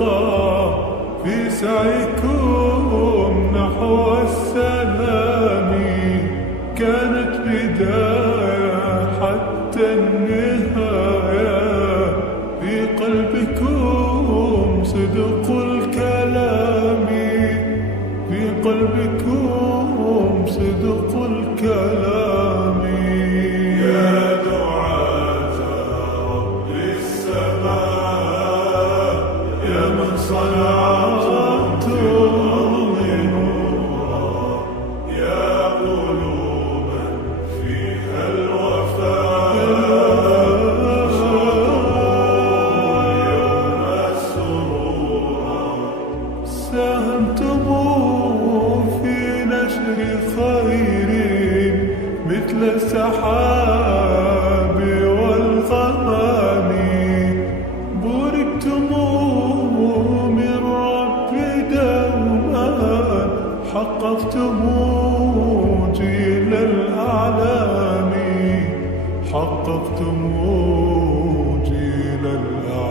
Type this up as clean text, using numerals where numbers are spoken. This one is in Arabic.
ترقى في سعيكم نحو السلام. كانت بداية حتى النهاية، في قلبكم صدق الكلام، في قلبكم صدق الكلام. يا دعاة رب السماء، يا من صنعتم الأرض نورا، يا قلوبا فيها الوفاء، يوم سرورا. ساهمتم في نشر خير مثل السحاب والغمام، بوركتم من رب دوما، حققتم جيل الأعلام، حققتم جيل الأعلام.